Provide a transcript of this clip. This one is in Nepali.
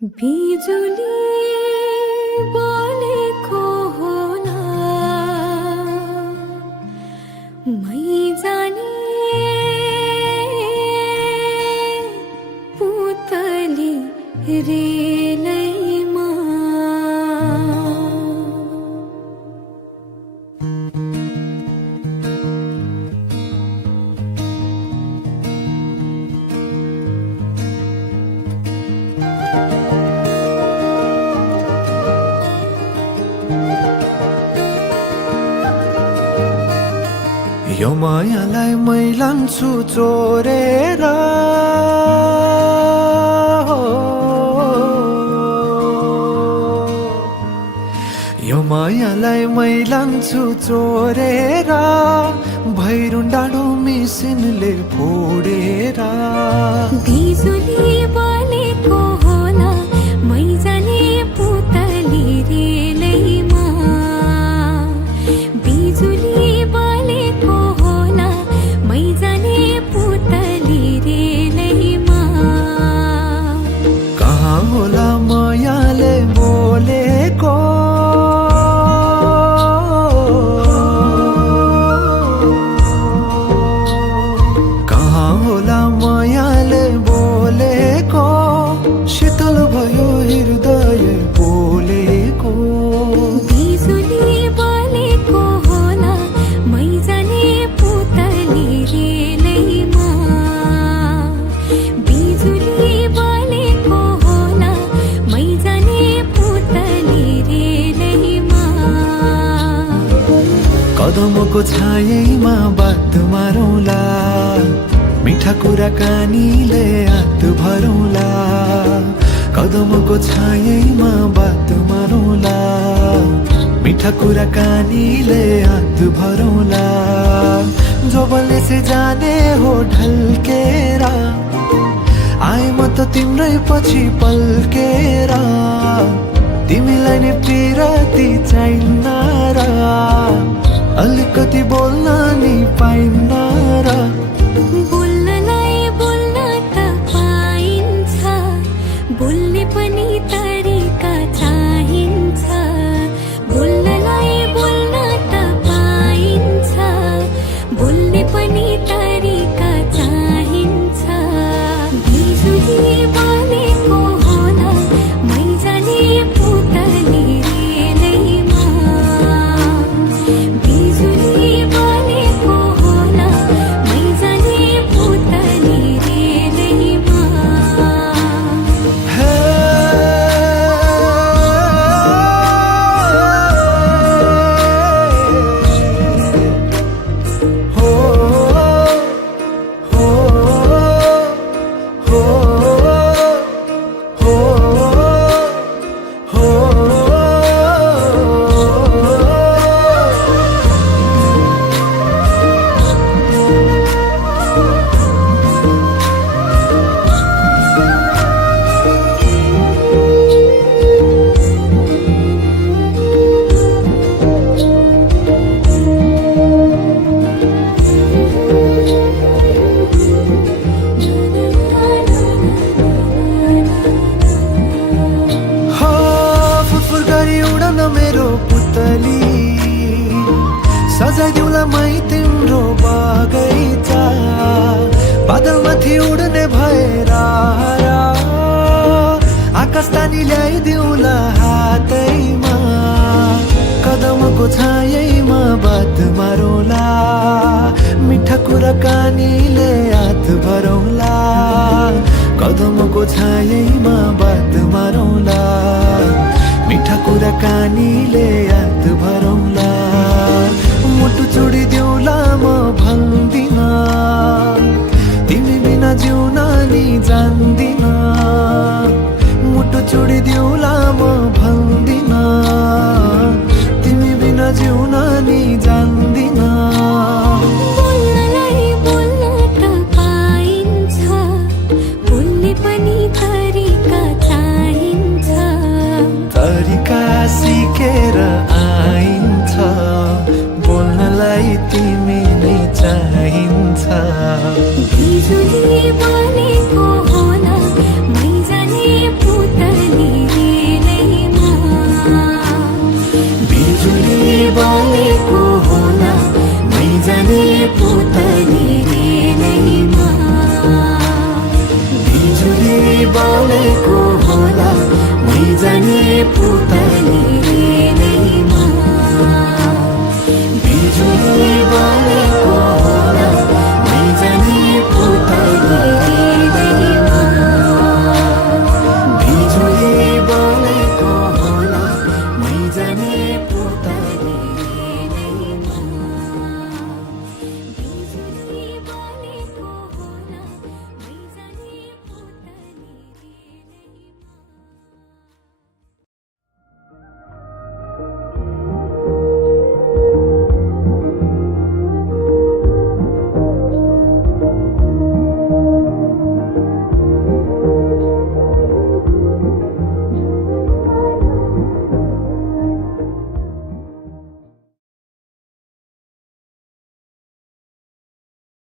बिजुली बोलेको होला मै जाने पुतली रेलैमा यो मायालाई मै लान्छु चोरेर यो मायालाई मै लान्छु चोरेर भैरुन डाँडो मिसिनले फोडेर बिजुली बोलेको होला मै जाने पुतली रेलैमा बिजुली बोलेको होला मै जाने पुतली रेलैमा कहाँ होला मायाले बोलेको कहाँ होला मायाले बोलेको शीतल भयो हृदय बोलेको बिजुली बोलेको होला मै जाने पुतली रेलैमा बिजुली बोलेको होला मै जाने पुतली रेलैमा कदमको छायैमा बात मारौँला मिठा कुराकानीले हात भरौँला कदमको छायैमा बात मारौँला मिठा कुराकानीले हात भरौँला जोबले से जाने हो ढल्केर आए म त तिम्रै पछि पल्केर तिमीलाई नि पिरती चाहिन्न र अलिकति बोल्न नि पाइन्न र बोल्नलाई बोल्न त पाइन्छ बोल्ने पनि तरिका चाहिन्छ बोल्नलाई बोल्न त पाइन्छ बोल्ने पनि तरिका चाहिन्छ बिजुली बोलेको होला मै जाने पुतली रेलैमा बिजुली बोलेको होला मै जाने पुतली रेलैमा हे हो हो हो हो फुरफुर गरी उडन मेरो पुतली सजाइदिउँला मै तिम्रो बगैँचा बादलमाथि उड्ने भएर आकाश तानी ल्याइदिउँला हातैमा कदमको छायैमा बात मारौँला मिठा कुराकानीले हात भरौँला कदमको छायैमा बात मारौँला मिठा कुराकानीले हात भरौँला मुटु छोडिदेऊला म भन्दिन तिमी बिना जिउन नि जान्दिन मुटु छोडिदेऊला म भन्दिन तिमी बिना जिउन नि जान्दिन बोल्नलाई बोल्न त पाइन्छ बोल्ने पनि तरिका चाहिन्छ तरिका सिकेर आइन्छ बोल्नलाई तिमी नै चाहिन्छ बिजुली बोलेको होला मै जाने पुतली पुतली रेलैमा बिजुली बलेको होला मै जाने पुतली